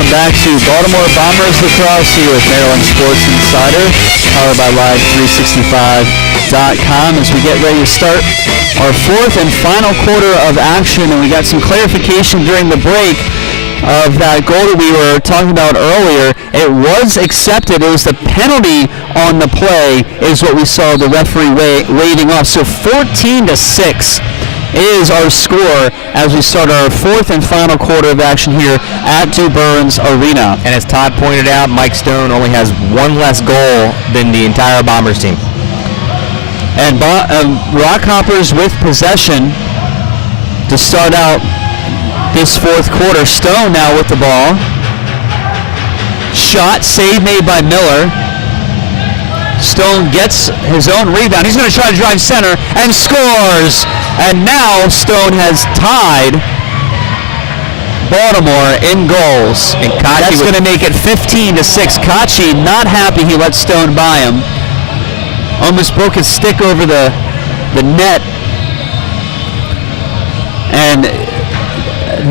Welcome back to Baltimore Bombers lacrosse here with Maryland Sports Insider, powered by Live365.com as we get ready to start our fourth and final quarter of action. And we got some clarification during the break of that goal that we were talking about earlier. It was accepted. It was the penalty on the play is what we saw the referee waving off. So 14-6 is our score as we start our fourth and final quarter of action here at Burns Arena. And as Todd pointed out, Mike Stone only has one less goal than the entire Bombers team. And RockHoppers with possession to start out this fourth quarter. Stone now with the ball. Shot, save made by Miller. Stone gets his own rebound. He's going to try to drive center and scores. And now Stone has tied Baltimore in goals. And that's going to make it 15-6. Kachi not happy he let Stone by him. Almost broke his stick over the net. And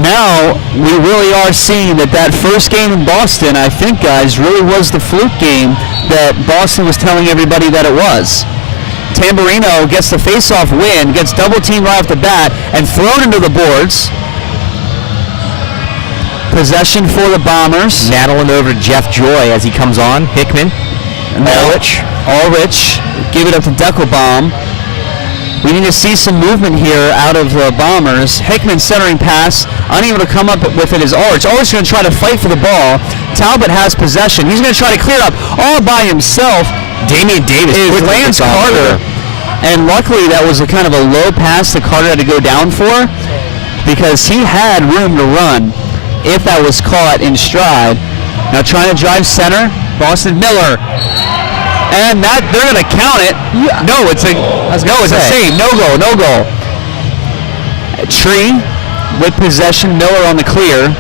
now we really are seeing that first game in Boston, I think, guys, really was the fluke game that Boston was telling everybody that it was. Tamburino gets the face-off win, gets double-teamed right off the bat, and thrown into the boards. Possession for the Bombers. Nattling over to Jeff Joy as he comes on. Hickman. Ulrich. Give it up to Deckelbaum. We need to see some movement here out of the Bombers. Hickman centering pass, unable to come up with it is Ulrich. Ulrich going to try to fight for the ball. Talbot has possession. He's going to try to clear up all by himself. Damian Davis is Lance Carter. And luckily that was a kind of a low pass that Carter had to go down for because he had room to run if that was caught in stride. Now trying to drive center, Boston Miller. And that they're going to count it. Yeah. No, it's a save. No goal. Tree with possession. Miller on the clear.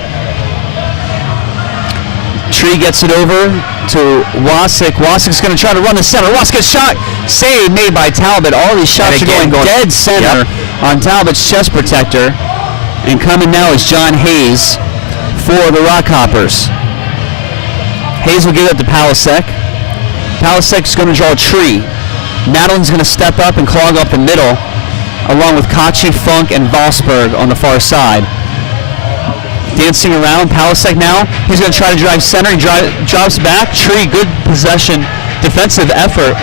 Tree gets it over to Wasik. Wasik's going to try to run the center. Wasik shot. Save made by Talbot. All these shots are going dead center on Talbot's chest protector. And coming now is John Hayes for the RockHoppers. Hayes will give it up to Palasek. Palasek's going to draw a Tree. Madeline's going to step up and clog up the middle, along with Kachi, Funk, and Vosberg on the far side. Dancing around, Palasek now. He's going to try to drive center. He drops back. Tree, good possession, defensive effort.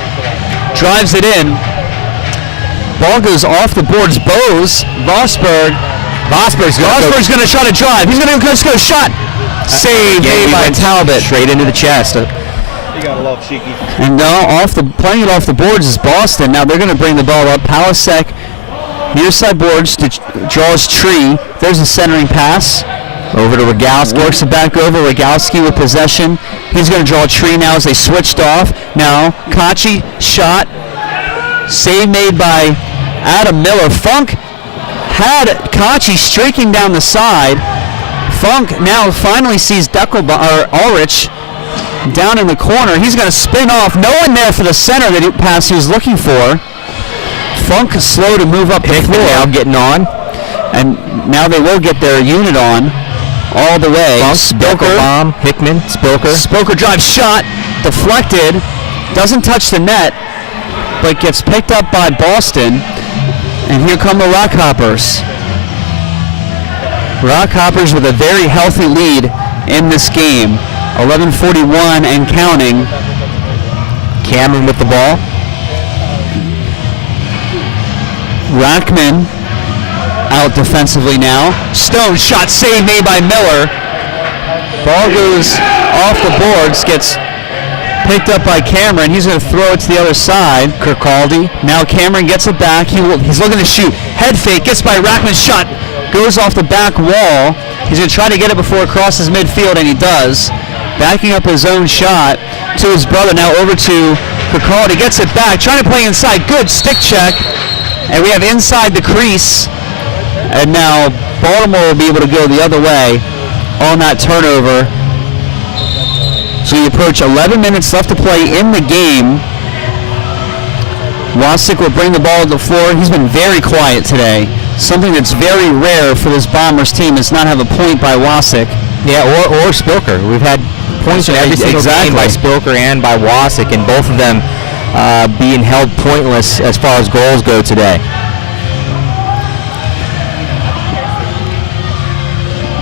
Drives it in. Ball goes off the boards. Bose, Vosberg's going to try to drive. He's going to go shot. Save made by Talbot. Straight into the chest. You gotta love Shiki. And now playing it off the boards is Boston. Now they're going to bring the ball up. Palasek near side boards to draws Tree. There's a centering pass. Over to Rogalski. Works it back over. Rogalski with possession. He's going to draw a Tree now as they switched off. Now Kachi shot. Save made by Adam Miller. Funk had Kachi streaking down the side. Funk now finally sees Ulrich down in the corner. He's going to spin off. No one there for the center pass he was looking for. Funk is slow to move up the floor. Now getting on. And now they will get their unit on all the way. Funk, Spilker, Hickman, Spilker drives shot. Deflected. Doesn't touch the net, but gets picked up by Boston. And here come the RockHoppers. RockHoppers with a very healthy lead in this game. 11:41 and counting. Cameron with the ball. Rackman out defensively now. Stone shot, save made by Miller. Ball goes off the boards, gets picked up by Cameron. He's going to throw it to the other side. Kirkaldy. Now Cameron gets it back. He's looking to shoot. Head fake, gets by Rackman's shot. Goes off the back wall. He's going to try to get it before it crosses midfield, and he does. Backing up his own shot to his brother. Now over to Kirkaldy. Gets it back. Trying to play inside. Good stick check. And we have inside the crease. And now Baltimore will be able to go the other way on that turnover. So we approach 11 minutes left to play in the game. Wasik will bring the ball to the floor. He's been very quiet today. Something that's very rare for this Bombers team is not have a point by Wasik. Yeah, or Spilker. We've had points in every single game by Spilker and by Wasik, and both of them being held pointless as far as goals go today.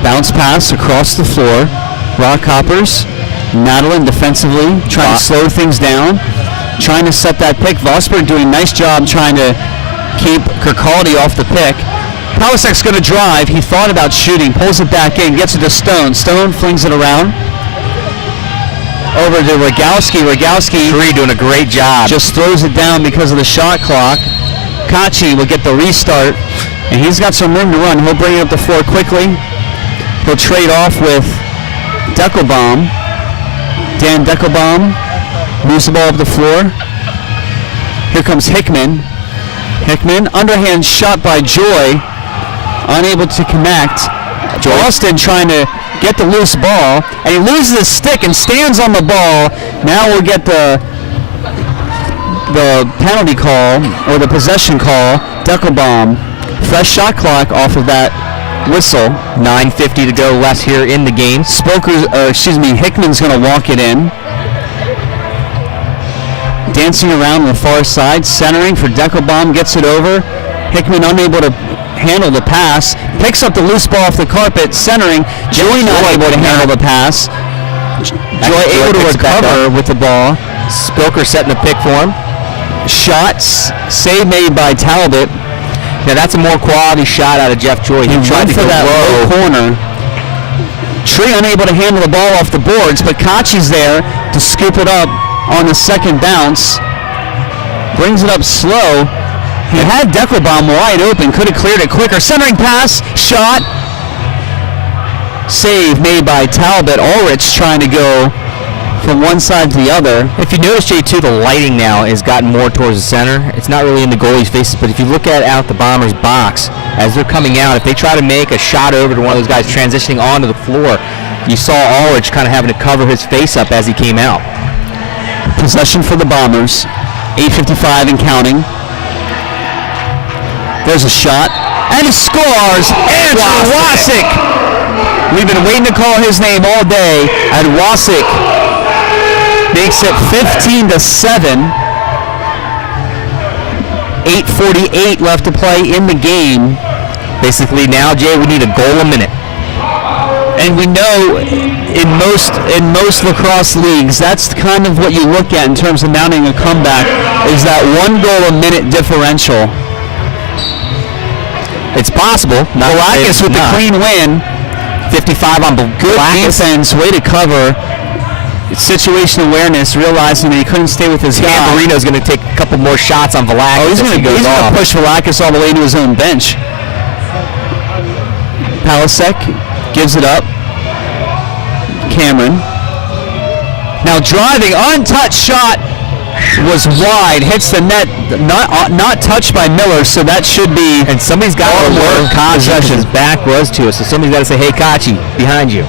Bounce pass across the floor. RockHoppers. Madeline defensively trying to slow things down, trying to set that pick. Vosberg doing a nice job trying to keep Kirkaldy off the pick. Palisek's going to drive. He thought about shooting, pulls it back in, gets it to Stone. Stone flings it around. Over to Rogowski. Rogowski doing a great job. Just throws it down because of the shot clock. Kachi will get the restart, and he's got some room to run. He'll bring it up the floor quickly. He'll trade off with Deckelbaum. Dan Deckelbaum moves the ball up the floor. Here comes Hickman. Hickman, underhand shot by Joy. Unable to connect. Austin trying to get the loose ball, and he loses his stick and stands on the ball. Now we'll get the penalty call, or the possession call. Deckelbaum. Fresh shot clock off of that whistle. 9:50 to go left here in the game. Hickman's going to walk it in. Dancing around on the far side, centering for Deckelbaum, gets it over. Hickman unable to handle the pass, picks up the loose ball off the carpet, centering. Joy not able to handle the pass. Joy able to recover with the ball. Spilker setting the pick for him. Shots, save made by Talbot. Now that's a more quality shot out of Jeff Joy. He tried for that low corner. Tree unable to handle the ball off the boards, but Kachi's there to scoop it up on the second bounce. Brings it up slow. He had Deckelbaum wide open, could have cleared it quicker. Centering pass, shot. Save made by Talbot. Ulrich trying to go from one side to the other. If you notice, J2, the lighting now has gotten more towards the center. It's not really in the goalie's faces, but if you look at out the Bombers' box, as they're coming out, if they try to make a shot over to one of those guys transitioning onto the floor, you saw Ulrich kind of having to cover his face up as he came out. Possession for the Bombers. 8:55 and counting. There's a shot, and he scores! Andrew Wasik! We've been waiting to call his name all day, and Wasik makes it 15-7. 8:48 left to play in the game. Basically now, Jay, we need a goal a minute. And we know in most lacrosse leagues, that's kind of what you look at in terms of mounting a comeback, is that 1 goal a minute differential. It's possible. Velakis with the clean win. 55 on good defense, way to cover. Situation awareness, realizing that he couldn't stay with his guy. Marino's going to take a couple more shots on Velakis. Oh, he's going to push Velakis all the way to his own bench. Palisek gives it up. Cameron. Now driving, untouched shot was wide, hits the net, not touched by Miller, so that should be. And somebody's got to alert Kachi because his back was to us, so somebody's got to say, hey, Kachi, behind you.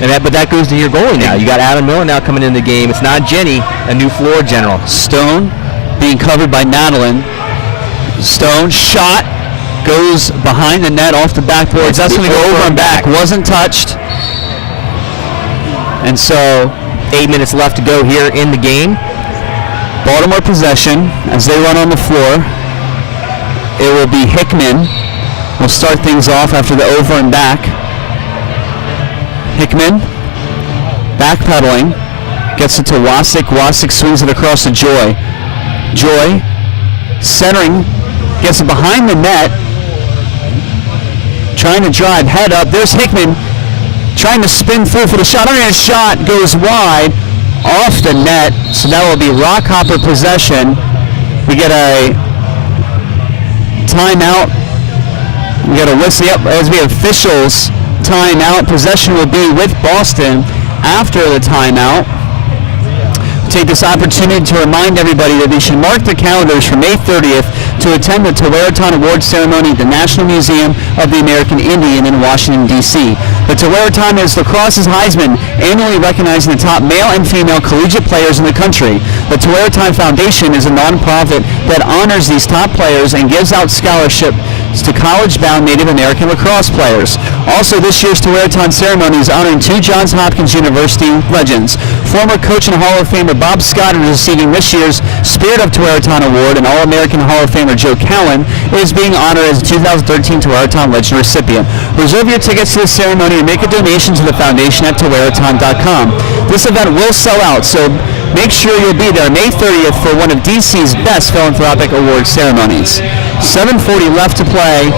But that goes to your goalie now. You got Adam Miller now coming in the game. It's not Jenny, a new floor general. Stone being covered by Madeline. Stone shot goes behind the net off the backboards. That's going to go over and back. Wasn't touched. And so 8 minutes left to go here in the game. Baltimore possession as they run on the floor. It will be Hickman. We'll start things off after the over and back. Hickman backpedaling, gets it to Wasik. Wasik swings it across to Joy. Joy centering, gets it behind the net, trying to drive, head up. There's Hickman trying to spin through for the shot. Underhand shot goes wide off the net, so that will be RockHopper possession. We get a timeout. We got a whistle up as we have officials. Timeout. Possession will be with Boston after the timeout. Take this opportunity to remind everybody that they should mark their calendars for May 30th to attend the Tewaaraton Awards ceremony at the National Museum of the American Indian in Washington, D.C. The Tewaaraton is lacrosse's Heisman, annually recognizing the top male and female collegiate players in the country. The Tewaaraton Foundation is a nonprofit that honors these top players and gives out scholarships to college-bound Native American lacrosse players. Also, this year's Tewaaraton ceremony is honoring two Johns Hopkins University legends. Former coach and Hall of Famer Bob Scott is receiving this year's Spirit of Tewaaraton Award, and All-American Hall of Famer Joe Cowan is being honored as a 2013 Tewaaraton Legend recipient. Reserve your tickets to the ceremony and make a donation to the foundation at tewaaraton.com. This event will sell out, so make sure you'll be there May 30th for one of DC's best philanthropic award ceremonies. 7:40 left to play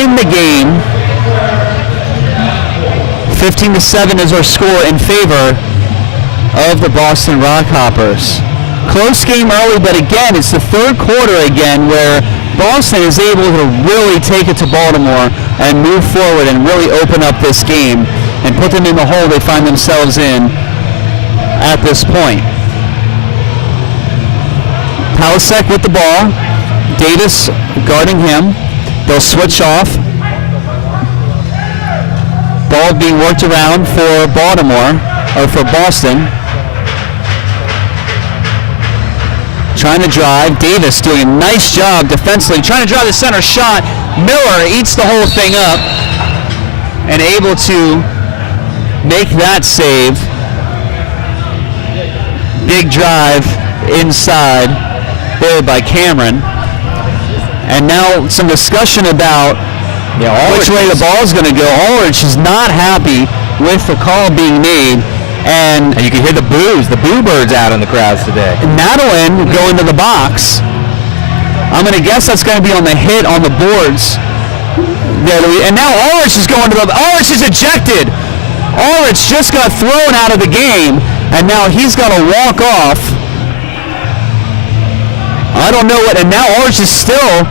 in the game. 15-7 is our score in favor of the Boston RockHoppers. Close game early, but again, it's the third quarter again where Boston is able to really take it to Baltimore and move forward and really open up this game and put them in the hole they find themselves in at this point. Palasek with the ball. Davis guarding him. They'll switch off. Ball being worked around for Baltimore, or for Boston. Trying to drive. Davis doing a nice job defensively. Trying to drive the center shot. Miller eats the whole thing up and able to make that save. Big drive inside there by Cameron. And now some discussion about which way the ball is going to go. Ulrich is not happy with the call being made. And you can hear the boos, the boo birds out in the crowds today. Madeline going to the box. I'm going to guess that's going to be on the hit on the boards. And now Ulrich is going to the... Ulrich is ejected. Ulrich just got thrown out of the game. And now he's got to walk off. I don't know what... And now Ulrich is still...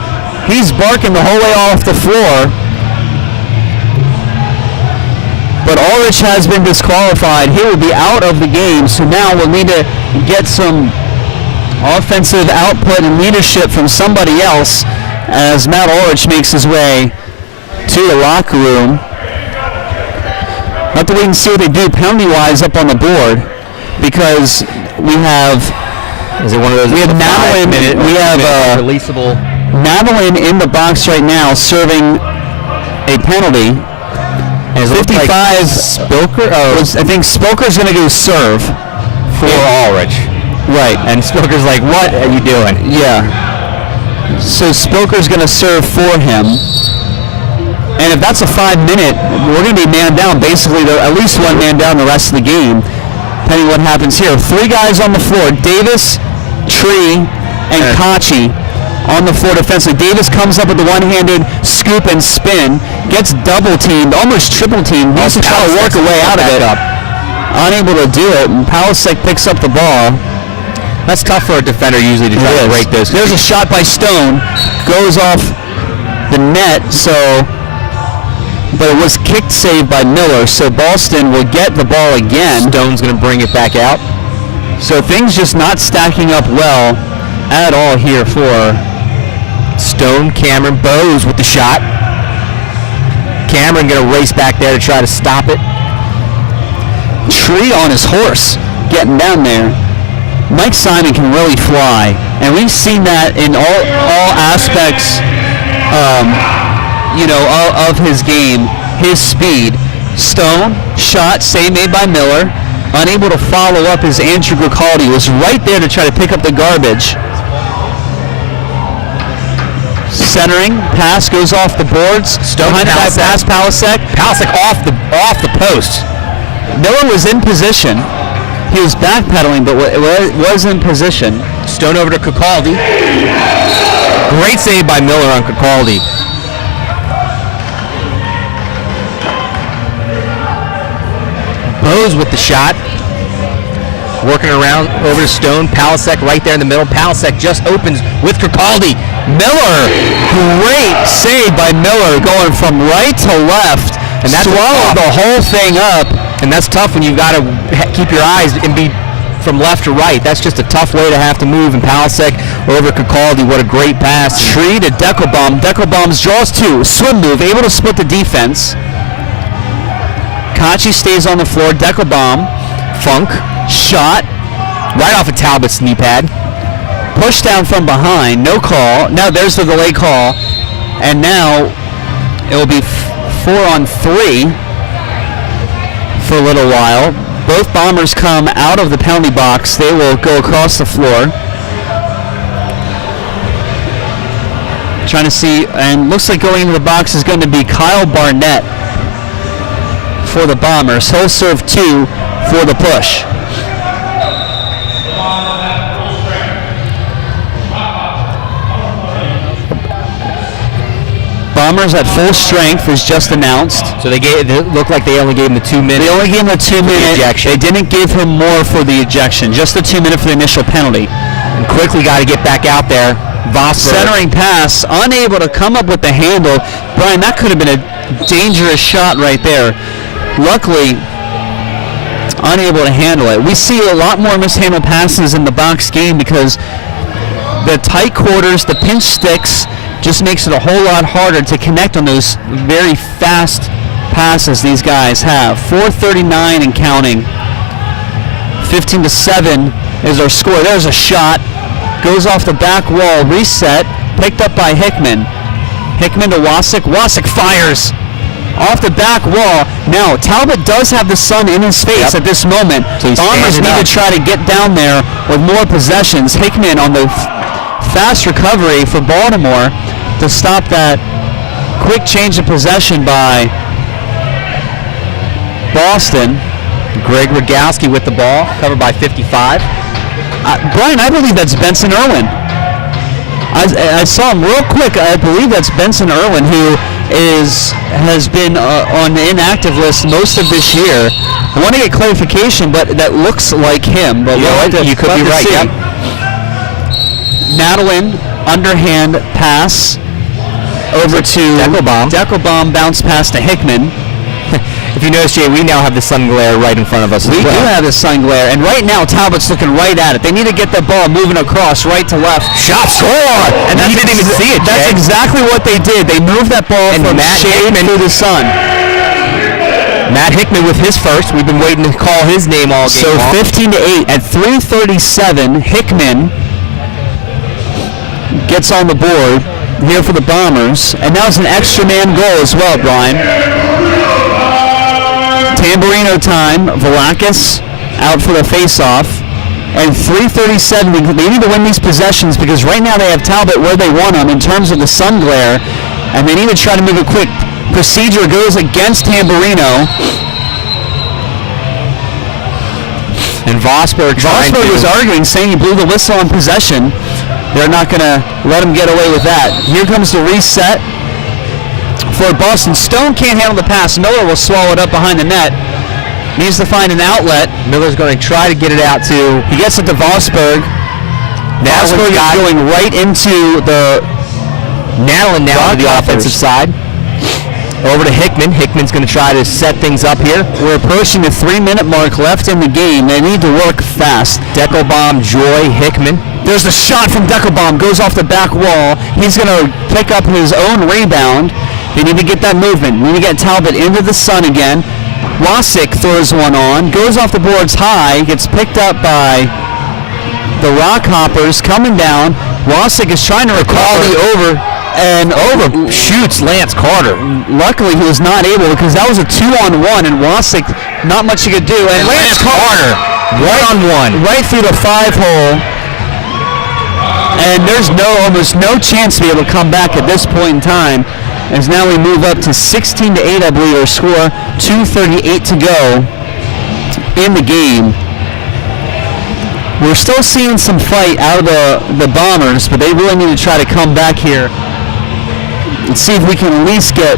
He's barking the whole way off the floor. But Ulrich has been disqualified. He will be out of the game. So now we'll need to get some offensive output and leadership from somebody else as Matt Ulrich makes his way to the locker room. Have to wait and see what they do penalty-wise up on the board, because we have... Is it one of those? We have Madeline. We have releasable. Madeline in the box right now serving a penalty. And 55. Like Spilker. I think Spilker's going to go serve for Ulrich. Right. And Spilker's like, "What are you doing?" Yeah. So Spilker's going to serve for him. And if that's a 5-minute, we're going to be man down. Basically, at least one man down the rest of the game, depending what happens here. 3 guys on the floor: Davis, Tree, and Kachi on the floor defensively. Davis comes up with the one-handed scoop and spin, gets double-teamed, almost triple-teamed. Needs to try to work a way out of it. Unable to do it, and Palasek picks up the ball. That's tough for a defender usually to try to break those. There's a shot by Stone, goes off the net, but it was kicked save by Miller, so Boston will get the ball again. Stone's going to bring it back out. So things just not stacking up well at all here for Stone. Cameron Bowes with the shot. Cameron going to race back there to try to stop it. Tree on his horse getting down there. Mike Simon can really fly, and we've seen that in all aspects of his game. His speed. Stone, shot, save made by Miller. Unable to follow up as Andrew Gricaldi was right there to try to pick up the garbage. Centering, pass goes off the boards. Stone behind the back pass, Palasek. Palasek off the post. Miller was in position. He was backpedaling, but was in position. Stone over to Gricaldi. Great save by Miller on Gricaldi. Bowes with the shot. Working around over to Stone. Palasek right there in the middle. Palasek just opens with Gricaldi. Miller. Great save by Miller going from right to left. And that's swallowed the whole thing up. And that's tough when you've got to keep your eyes and be from left to right. That's just a tough way to have to move. And Palasek over Gricaldi. What a great pass. Tree to Deckelbaum. Deckelbaum's draws 2. Swim move. Able to split the defense. Kachi stays on the floor. Deckelbaum. Funk. Shot. Right off of Talbot's knee pad. Push down from behind. No call. Now there's the delay call. And now it will be 4-on-3 for a little while. Both Bombers come out of the penalty box. They will go across the floor. Trying to see, and looks like going into the box is going to be Kyle Barnett for the Bombers. He'll serve 2 for the push. Bombers at full strength is just announced. So it looked like they only gave him the 2 minutes. They only gave him the 2 minute ejection. They didn't give him more for the ejection, just the 2 minute for the initial penalty. And quickly got to get back out there. Vosberg. Centering pass, unable to come up with the handle. Brian, that could have been a dangerous shot right there. Luckily, unable to handle it. We see a lot more mishandled passes in the box game because the tight quarters, the pinch sticks, just makes it a whole lot harder to connect on those very fast passes these guys have. 4:39 and counting. 15-7 is our score. There's a shot. Goes off the back wall. Reset. Picked up by Hickman. Hickman to Wasik. Wasik fires off the back wall. Now, Talbot does have the sun in his face at this moment. So Bombers need to try to get down there with more possessions. Hickman on the fast recovery for Baltimore to stop that quick change of possession by Boston. Greg Rogowski with the ball, covered by 55. Brian, I believe that's Benson Irwin. I saw him real quick. I believe that's Benson Irwin, who has been on the inactive list most of this year. I want to get clarification, but that looks like him. But you could be right. Yep. Madeline, underhand pass over to Deckelbaum. Deckelbaum, bounce pass to Hickman. If you notice, Jay, we now have the sun glare right in front of us. We do have the sun glare, and right now Talbot's looking right at it. They need to get the ball moving across right to left. Shot score! And you didn't even see it, Jay. That's exactly what they did. They moved that ball from shade to the sun. Matt Hickman with his first. We've been waiting to call his name all game So 15-8 at 3:37. Hickman gets on the board here for the Bombers, and that was an extra man goal as well, Brian. Tamburino time. Velakis out for the face-off. And 3:37, they need to win these possessions because right now they have Talbot where they want them in terms of the sun glare, and they need to try to move it quick. Procedure goes against Tamburino. And Vosberg was arguing, saying he blew the whistle on possession. They're not going to let him get away with that. Here comes the reset for Boston. Stone can't handle the pass. Miller will swallow it up behind the net. Needs to find an outlet. Miller's going to try to get it out to... He gets it to Vosberg. Vosberg is going right into the... Nadelan now to the offensive side. Over to Hickman. Hickman's going to try to set things up here. We're approaching the 3-minute mark left in the game. They need to work fast. Deckelbaum, Joy, Hickman. There's the shot from Deckelbaum. Goes off the back wall. He's going to pick up his own rebound. They need to get that movement. We need to get Talbot into the sun again. Wasik throws one on. Goes off the boards high. Gets picked up by the RockHoppers coming down. Wasik is trying to recall the over. And overshoots Lance Carter. Luckily, he was not able because that was a 2-on-1, and Wasik, not much he could do. And Lance Carter, one-on-one, right through the 5-hole. And there's almost no chance to be able to come back at this point in time. As now we move up to 16-8, I believe, our score. 2:38 to go in the game. We're still seeing some fight out of the Bombers, but they really need to try to come back here and see if we can at least get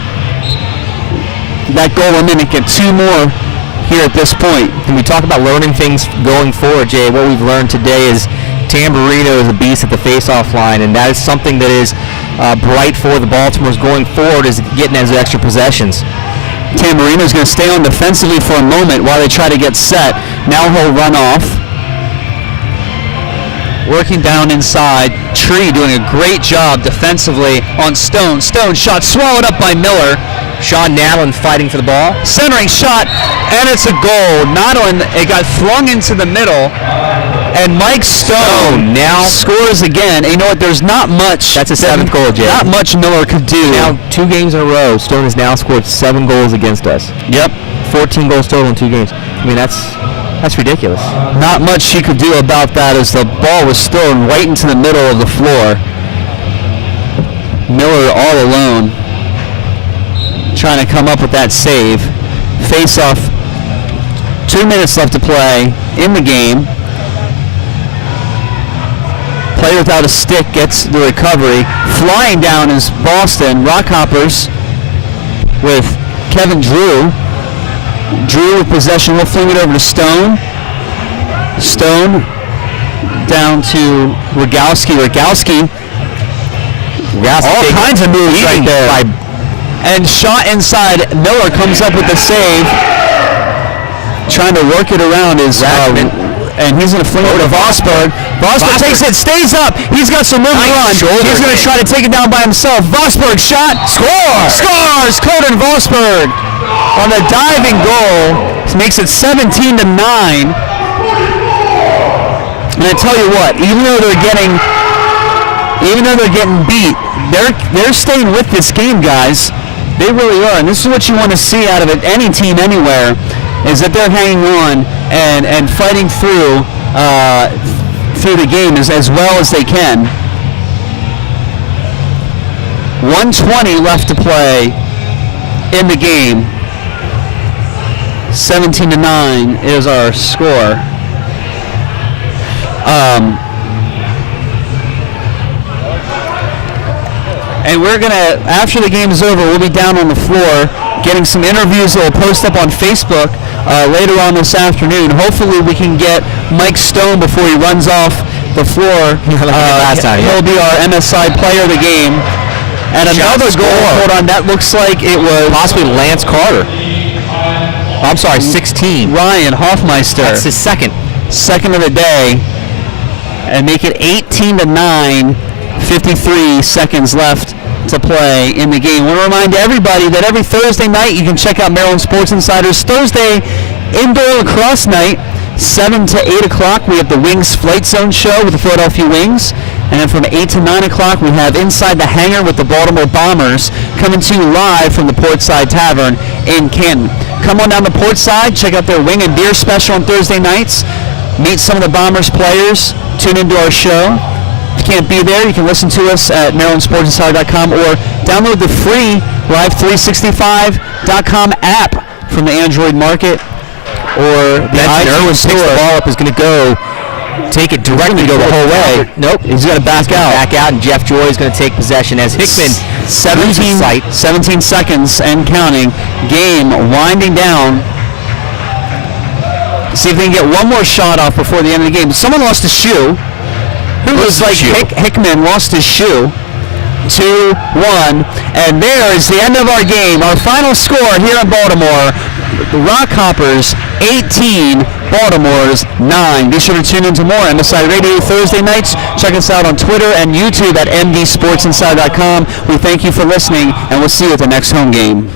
that goal a minute, get 2 more here at this point. When we talk about learning things going forward, Jay, what we've learned today is Tamburino is a beast at the face-off line, and that is something that is bright for the Baltimores going forward, is getting those extra possessions. Tamburino is going to stay on defensively for a moment while they try to get set. Now he'll run off. Working down inside. Tree doing a great job defensively on Stone. Stone shot swallowed up by Miller. Sean Nadelan fighting for the ball. Centering shot, and it's a goal. It got flung into the middle, And Mike Stone now scores again. And you know what? There's not much. That's a 7th goal, Jay. Not much Miller could do. Now 2 games in a row, Stone has now scored 7 goals against us. Yep. 14 goals total in 2 games. I mean, that's ridiculous. Not much she could do about that as the ball was thrown right into the middle of the floor. Miller all alone trying to come up with that save. Face off. 2 minutes left to play in the game. Player without a stick gets the recovery. Flying down is Boston. RockHoppers with Kevin Drew. Drew with possession. We'll fling it over to Stone. Stone down to Rogalski. All kinds of moves right there. And shot inside. Miller comes up with the save. Trying to work it around is and he's going to fling it over to Vosberg. Vosberg takes it, stays up. He's got some room to run. He's going to try to take it down by himself. Vosberg shot. Scores! Colton Vosberg on a diving goal. Makes it 17-9. And I tell you what, even though they're getting beat, they're staying with this game, guys. They really are. And this is what you want to see out of it. Any team anywhere is that they're hanging on and fighting through the game as well as they can. 1:20 left to play in the game. 17-9 is our score. And we're going to, after the game is over, we'll be down on the floor getting some interviews that we'll post up on Facebook later on this afternoon. Hopefully we can get Mike Stone before he runs off the floor. He'll be our MSI player of the game. And another goal. Hold on, that looks like it was possibly Lance Carter. I'm sorry, 16. Ryan Hoffmeister. That's his second of the day. And make it 18-9. 53 seconds left to play in the game. I want to remind everybody that every Thursday night you can check out Maryland Sports Insider's Thursday Indoor Lacrosse Night, 7 to 8 o'clock. We have the Wings Flight Zone show with the Philadelphia Wings. And then from 8 to 9 o'clock, we have Inside the Hangar with the Baltimore Bombers coming to you live from the Portside Tavern in Canton. Come on down the Portside, check out their wing and beer special on Thursday nights. Meet some of the Bombers players. Tune into our show. If you can't be there, you can listen to us at MarylandSportsInsider.com or download the free Live365.com app from the Android market or the iTunes store. The ball up is going to go, take it directly, go the whole way. Nope, he's going to back out, and Jeff Joy is going to take possession as Hickman 17 seconds and counting. Game winding down. See if they can get one more shot off before the end of the game. Someone lost a shoe. Hickman lost his shoe. 2-1. And there is the end of our game. Our final score here in Baltimore. The RockHoppers 18, Baltimore's 9. Be sure to tune in to more MSI Radio Thursday nights. Check us out on Twitter and YouTube at mdsportsinsider.com. We thank you for listening, and we'll see you at the next home game.